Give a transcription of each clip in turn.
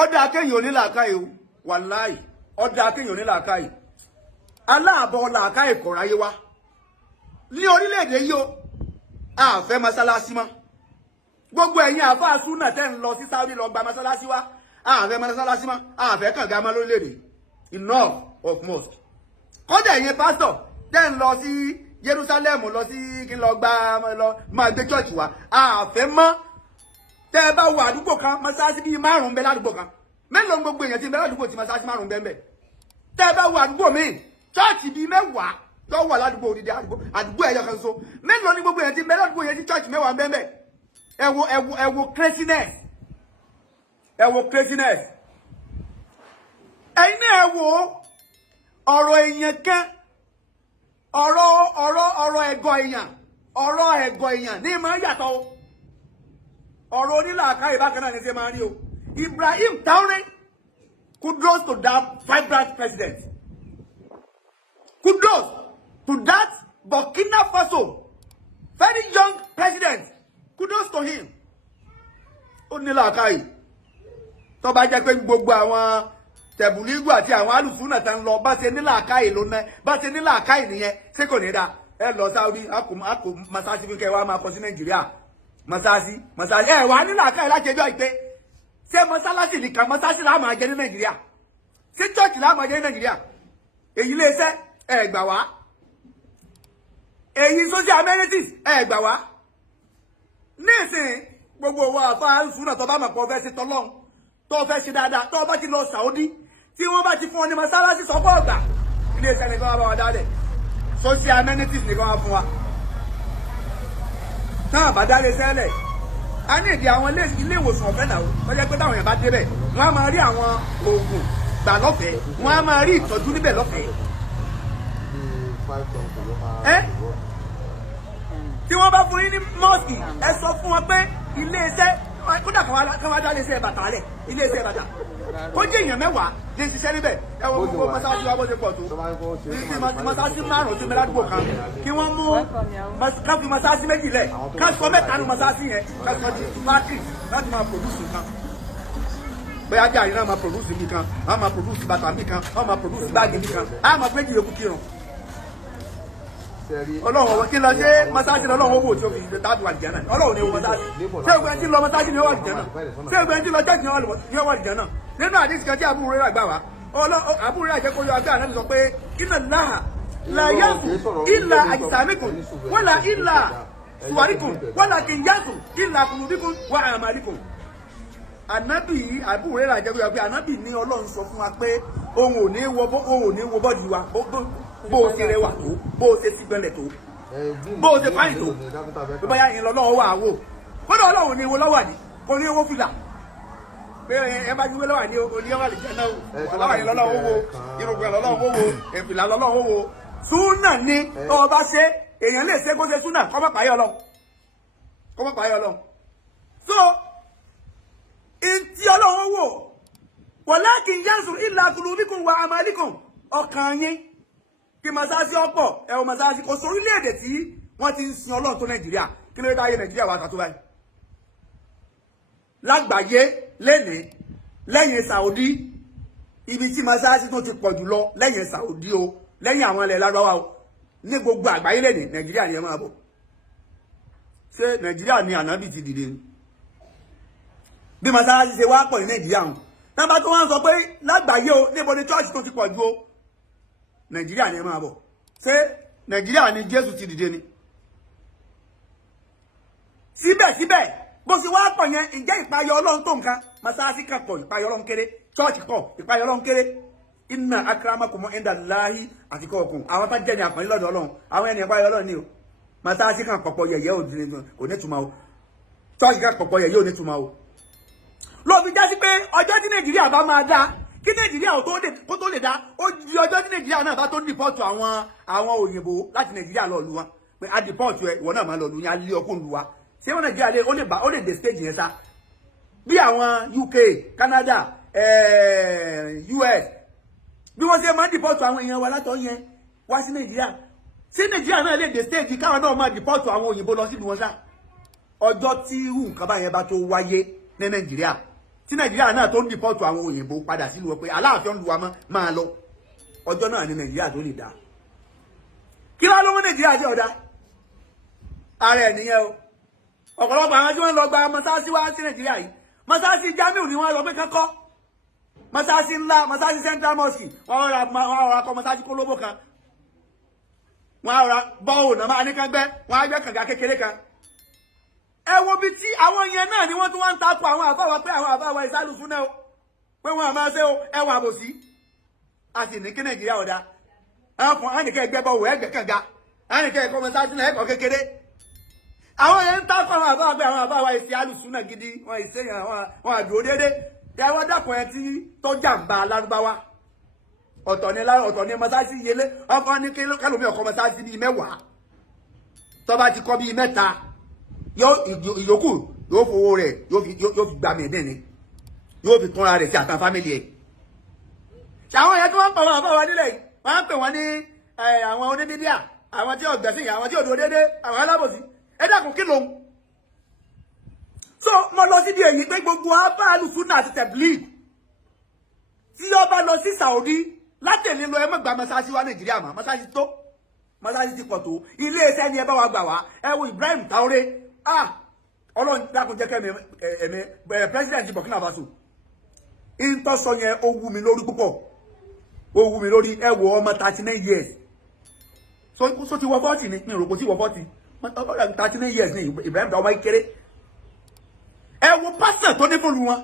ọ̀dà akéyìn onílàákàyè o wàláì ọ̀dà akéyìn onílàákàyè aláàbọ̀ làákàyè kọ̀ráyé wa ní orílẹ̀-èdè yìí o àfẹ́ mọ́sálásí mọ́ gbogbo ẹ̀yin àfáà súnà tẹ́ ń lọ sí Saudi lọ gba mọ́sálásí wa àfẹ́ mọ́sálásí mọ́ àfẹ́ kànga mọ́ lórílẹ̀-èdè enough of mosque kódà ẹ̀yin pásítọ̀ tẹ́ ń lọ sí Jerusalem lọ sí kí n lọ gba lọ máa gbé church wa àfẹ́ mọ́ tẹ́ ẹ bá wọ àdúgbò kan mọ́sálásí bíi márùn-ún bẹ ládùúgbò kan mélòó ń gbogbo èèyàn ti bẹ ládùúgbò tí mọ́sálásí márùn-ún bẹ́ẹ̀ bẹ́ẹ̀ tẹ́ ẹ bá wọ àdúgbò míì church bíi mẹ́wàá tó wà ládùúgbò òdìdí àdúgbò ẹ̀yọ kan so mélòó ní gbogbo èèyàn ti bẹ ládùúgbò yẹn tí church mẹ́wàá bẹ́ẹ̀ bẹ́ẹ̀ ẹ wo craziness ẹ̀yin náà ẹ wo ọ̀rọ̀ èèyàn kan ọ̀rọ̀ ẹ̀gọ́ èèyàn ní máa yàtọ̀ o ọ̀rọ̀ onílàákàyè bákan náà ní ṣe máa rí o Ibrahim Traoré kudos to that vibrant president kudos to that Burkina Faso very young president kudos to him onílàákàyè tó bá jẹ́ pé gbogbo àwọn tẹ̀bùlígù àti àwọn alùsùnà tá ń lọ bá ṣe nílàákàyè ló ná bá ṣe nílàákàyè nìyẹn ṣé kò ní dáa ẹ lọ Saudi àkó masasi fi kẹ wàá máa kọ sí Nàìjíríà masasi ẹ wà nílàákàyè láti ẹjọ́ ìpè ṣé mọ́sálásì nìkan mọ́sálásì là máa jẹ ní Nàìjíríà ṣé chọ́ọ̀chì là máa jẹ ní Nàìjíríà èyí lè ṣe ẹ gbà wá èyí social amenities ẹ gbà wá nísìnyí gbogbo wa àfa alùsùnà tó bá mọ̀ pọ̀ fẹ́ ṣe tọ́lọ́hún tó fẹ́ ṣe dáadáa tó bá ti lọ Saudi tí wọ́n bá ti fún ọ ní mọ́sálásí sọ́kọ́ ọ̀gbà ilé iṣẹ́ nìkan wá bá wa dálẹ̀ social amenities nìkan wá fún wa táwọn bá dálé sẹ́lẹ̀ a ní ìdí àwọn ilé ìwòsàn ọ̀fẹ́ náà wọ́n jẹ́ pé táwọn èèyàn bá débẹ̀ wọ́n á máa rí àwọn oògùn gbà lọ́fẹ̀ẹ́ wọ́n á máa rí ìtọ́jú níbẹ̀ lọ́fẹ̀ẹ́ tí wọ́n bá fún yín ní mọ́ọ̀sì ẹ sọ fún wọn pé ilé iṣẹ́ kódà kan wá dá ilé iṣẹ́ bàtà lẹ̀ ilé iṣẹ́ bàtà kó jẹ́ èèyàn mẹ́wàá lè ṣiṣẹ́ níbẹ̀ ẹ wọ gbogbo mọ́sáàsì wa bó ṣe pọ̀ tó mọ́sáàsì márùn-ún sí mẹ́ládùúgbò kan kí wọ́n mú ká fi mọ́sáàsì méjì lẹ̀ ká sọ mẹ́ta nu mọ́sáàsì yẹn ká sọ di factory láti máa produce nǹkan bẹ́ẹ̀ ajá yìí náà máa produce mi kan á máa produce bàtà mi kan á máa produce báàgì mi kan á máa péjì yòókù kírun ọlọ́run ọwọ́ kí lọ ṣe mọ́sáàsì lọ́lọ́run owó tí ó fi dáàbò àdìjẹ́ náà ọlọ́run ní owó mọ́sáàsì ṣé ògbẹ́ tí lọ mọ́sáàsì ní owó àdìjẹ́ náà ṣé ògbẹ́ tí lọ jẹ́jì ní owó àdìjẹ́ náà nínú àdìsí kan tí àbúrò rẹ̀ gbà wá àbúrò rẹ̀ jẹ́ kó yọ agbára náà sọ pé iná láhà láyàsù ìlà àjìsàmíkùn wọ́là ìlà sùwárìkùn wọ́là kìnyàsù ìlà kùnúbíkùn wà àmàlíkùn. ànábì àbúrò rẹ̀ jẹ́ kó yọ pé ànábì ní ọlọ́run sọ fún wa pé òun ò ní wo bọ́ọ̀dì wa bó o ṣe rẹwà tó bó o ṣe sígbẹ́lẹ̀ tó bó o ṣe fáyìn tó bí báyà yín lọ́wọ́ wà wò kódà ọlọ́run ní ewo lọ́wọ́ ni kò ní owó fìlà pé ẹ bá júwé lọ́wọ́ ni oníyẹ́wà lè jẹ́ náà ọlọ́wọ́ yín lọ́wọ́ wo irùngbọ̀n lọ́wọ́ wo ìfìlà lọ́wọ́ wo súnà ni ọba ṣe èèyàn lè ṣe kó ṣe súnà kọ́ mọ́ pààyàn lọ so ìtì ọlọ́run wò walakin yansur illa qulubikum wa amalikum ọkàn yín kí masasi ọ̀pọ̀ ẹwọ masasi kò sórílẹ̀-èdè tí wọ́n ti ń sin Ọlọ́run tó Nàìjíríà kí ló dáyé Nàìjíríà wà tàtó báyìí lágbàáyé lẹ́nìí lẹ́yìn Saudi ibi tí masasi tó ti pọ̀ jùlọ lẹ́yìn Saudi o lẹ́yìn àwọn ilẹ̀ Lárúbáwá o ní gbogbo àgbáyé lẹ́nìí Nàìjíríà ni ẹ máa bọ̀ ṣé Nàìjíríà ni ànábì ti dìde ni bí masasi ṣe wá pọ̀ ní Nàìjíríà hàn tábà tó wọ́n sọ pé lágbàáyé o níbo ni church tó ti pọ̀ ju o Nàìjíríà ni ẹ máa bọ̀ ṣé Nàìjíríà ni Jésù ti dìde ni síbẹ̀síbẹ̀ bó ṣe wá pọ̀ yẹn ǹjẹ́ ìpayọ̀ Ọlọ́run tó nǹkan masáàsì kan pọ̀ ìpayọ̀ Ọlọ́run kéré chọ́ọ̀chì pọ̀ ìpayọ̀ Ọlọ́run kéré inna akramakum indallahi atqakum àwọn tá jẹ́ ní àpọ̀nlé lọ́dọ̀ Ọlọ́run àwọn ẹni ìpayọ̀ Ọlọ́run ni o masáàsì kan pọ̀pọ̀ yẹ̀yẹ́ ò ní túmọ̀ o chọ́ọ̀chì kan pọ̀pọ̀ yẹ̀yẹ́ ò ní túmọ̀ o lóòfin jásí pé ọjọ́ tí Nàìjíríà bá máa dá kí Nàìjíríà kó tó lè dá ó di ọjọ́ tí Nàìjíríà náà bá tó dìpọ́tù àwọn òyìnbó láti Nàìjíríà lọ lu wọn pé a dìpọ́tù ẹ ìwọ náà máa lọ lu yẹn á lé ọkùnrin lu wa ṣé wọn Nàìjíríà ó lè dé stage yẹn sá bí àwọn UK Canada US bí wọ́n ṣe máa ń dìpọ́tù àwọn èèyàn wa látọ̀ yẹn wá sí Nàìjíríà ṣé Nàìjíríà náà lè dé stage káwọn náà máa dìpọ́tù àwọn òyìnbó lọ síbi wọn sá ọjọ́ tí irú nǹkan báyẹn bá tó wáyé ní Nàìjíríà tí Nàìjíríà náà tó ń dìpọ́tù àwọn òyìnbó padà sílùú pé Aláàfin ń lu wa máa lọ ọjọ́ náà ní Nàìjíríà tó lè dá kí wá ló mú Nàìjíríà jẹ́ ọ̀dá ààrẹ ẹ̀nìyẹn o ọ̀pọ̀lọpọ̀ àwọn tí wọ́n lọ gba mọ́sáàsì wá sí Nàìjíríà yìí mọ́sáàsì Jamiu ni wọ́n lọ pé kankọ́ mọ́sáàsì ńlá mọ́sáàsì Central Mosque wọ́n ra kọ́ mọ́sáàsì kólóbó kan wọ́n ra bọ́ọ̀ náà máa ní kan gbẹ́ wọ́n á gbẹ́ kànga kékeré kan ẹ wo bí tí àwọn yẹn náà ni wọ́n tún wá ń takò àwọn àfáwà pé àwọn àfáwà ìsálù fún náà o pé wọ́n àmọ́ ṣe o ẹwà àbòsí a sì ní kí Nàìjíríà ọ̀dà àwọn ànìkẹ́ ẹgbẹ́ bọ̀ wọ ẹgbẹ́ kànga ànìkẹ́ ẹ̀kọ́ mọ́sáàsì náà ẹ̀kọ́ kékeré àwọn yẹn ń takò àwọn àfáwà pé àwọn àfáwà ìsálù fún náà gidi wọn ìṣèyàn wọn àdúró déédéé ẹwọ́n dàpọ̀ ẹ tí tọ́jà ń ba Lárúbáwá ọ̀tọ̀ ni mọ́sáàsì yẹlé ọkọ ní kálómi ọkọ mọ́sáàsì bíi mẹ́wàá tó bá ti kọ́ bíi mẹ́ta ìyókù yóò fowó rẹ̀ yóò fi gbà mẹ́ẹ̀dẹ́ ni yóò fi túnra rẹ̀ sí àtàn fámìlì ẹ̀. ṣàwọn yẹn tí wọ́n ń pọ̀ wọn àbáwọ̀ nílẹ̀ yìí wọ́n á pè wọ́n ní àwọn oníbíbíà àwọn tí ọ̀gbẹ̀sìn àwọn tí òdò déédéé àwọn alábòsí ẹ dákun kí lòun. so mo lọ sí di èyí pé gbogbo abáàlù súnà àti tẹ̀blíìgì tí ó bá lọ sí Saudi látẹ̀lé lọ ẹ mọ̀ gba mọ́sáàsì wa Nàìjíríà mọ́ mọ́sáàsì tó mọ́sáàsì ti pọ̀ tó ilé iṣẹ́ ni ẹ bá wa gbà wá ẹ wo Ibrahim Traoré Ọlọ́run dákun jẹ́ kẹ́mi president Burkina Faso ìtọ́sọ yẹn ó wú mi lórí púpọ̀ ó wú mi lórí ẹ wo ọmọ 39 years so ti wọ 40 ni mi rò kò tí wọ 40 39 years ni Ibrahim Traoré kéré ẹ wo passion tó ní fúnlu wọn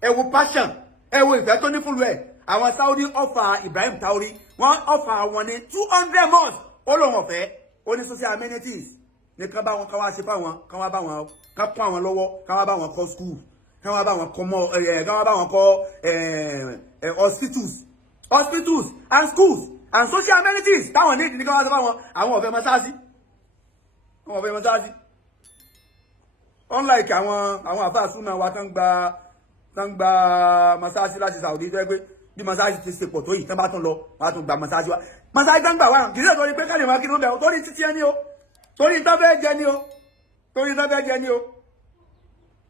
ẹ wo passion ẹ wo ìfẹ́ tó ní fúnlu ẹ̀ àwọn Saudi ọ̀fà Ibrahim Traoré wọ́n ọ̀fà wọn ní 200 months ó lóun ọ̀fẹ́ ó ní social amenities ní kán bá wọn kán wá ṣe fáwọn kán wá bá wọn kán kọ́ àwọn lọ́wọ́ kán wá bá wọn kọ́ school kán wá bá wọn kọ́ mọ́ kán wá bá wọn kọ́ hospitals and schools and social amenities táwọn ní kán wá ṣe fáwọn àwọn ọ̀fẹ́ mọ́sáàsì àwọn ọ̀fẹ́ mọ́sáàsì unlike àwọn àfáàsúnà wa tán gba mọ́sáàsì láti Saudi tó yẹ pé bí mọ́sáàsì ti ṣe pọ̀ tó yìí tán bá tún lọ wọ́n á tún gba mọ́sáàsì wa mọ́sáàsì tán gbà wá kì í ṣe torí pé ká lè máa kí ló ń bẹ̀ torí títí ẹni o torí tán fẹ́ jẹ ni o torí tán fẹ́ jẹ ni o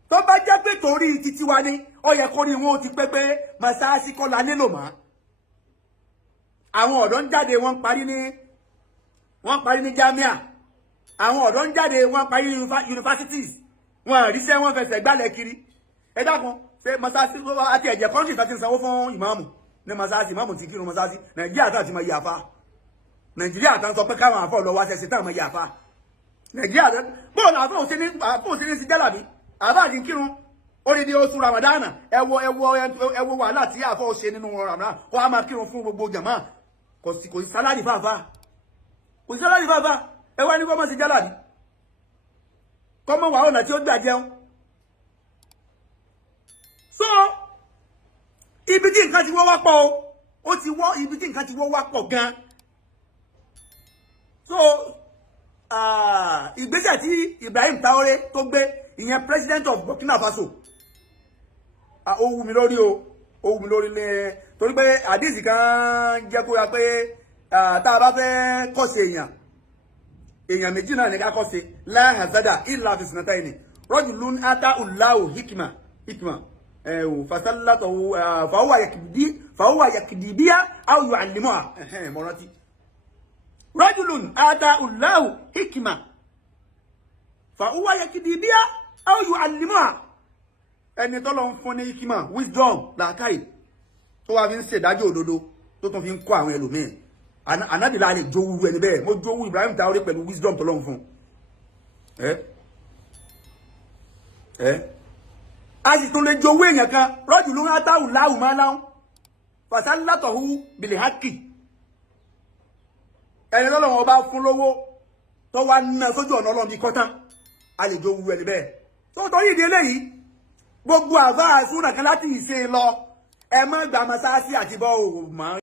tó bá jẹ́ pé torí títí wa ni ó yẹ kó ní wọn ó ti pé pé mọ́sáàsì kọ́ la nílò mọ́ àwọn ọ̀dọ́ ń jáde wọ́n parí ní jamia àwọn ọ̀dọ́ ń jáde wọ́n parí ní universities wọ́n àríṣẹ́ wọ́n fẹsẹ̀ gbálẹ̀ kiri ẹ dákun ṣe mọ́sáàsì àti ẹ̀jẹ̀ kọ́ńtì tó ti sanwó fún ìmáàmù ní mọ́sáàsì ìmáàmù ti kírun mọ́sáàsì Nàìjíríà tó ti mọ iye àfa Nàìjíríà tó ń sọ pé káwọn àfọ lọ wá ṣẹṣẹ táwọn mọ iye àfa Nàìjíríà tó bóòlù àfọ òsínì sí jálàbí àbá àti kírun ó ní oṣù Ramadana ẹ wo wàhálà tí àfọ ṣe nínú Ramadan kó a máa kírun fún gbogbo jàmá kò sí sálárì fáfá ẹ wá ní kó má sí jálàbí kọ́mọ wà ọ̀nà tí ó gbà jẹun so ibi tí nǹkan ti wọ́ wá pọ̀ ó ti wọ́ ibi tí nǹkan ti wọ́ wá pọ̀ gan so ìgbésẹ̀ tí Ibrahim Traoré tó gbé ìyẹn president of Burkina Faso ó wù mí lórí o ó wù mí lórí lé torí pé àdìsí kan jẹ́ kó ra pé tá a bá fẹ́ kọ́ṣe èèyàn méjì náà ní ká kọ́ṣe la hazada illa fisnataini rajulun ata ullahu hikma fasallatahu fahuwa yakdibiya aw yu'allimuha morati rajulun ata ullahu hikma fahuwa yakdibiya aw yu'allimuha ẹni tó lọ ń fún ní hikma wisdom làákàyè tó wà fi ń ṣèdájọ́ òdodo tó tún fi ń kọ́ àwọn ẹlòmíín anabila lè jowú ẹni bẹ́ẹ̀ mo jowú Ibrahim Traoré pẹ̀lú wisdom tó lọ ń fún a sì tún lè jowú èèyàn kan rọ́jù ló ń rátáwù láwù máa láwọn fasalatahu bil haqqi ẹni lọ́lọ́wọ́ bá fún lówó tó wá ná sójú ọ̀nà Ọlọ́run bí kọ́tán a lè jowú ẹni bẹ́ẹ̀ tó torí ìdí eléyìí gbogbo àbá àsúnà kan láti ìṣe lọ ẹ má gba mọ́sáàsì àti bọ́ òun mọ́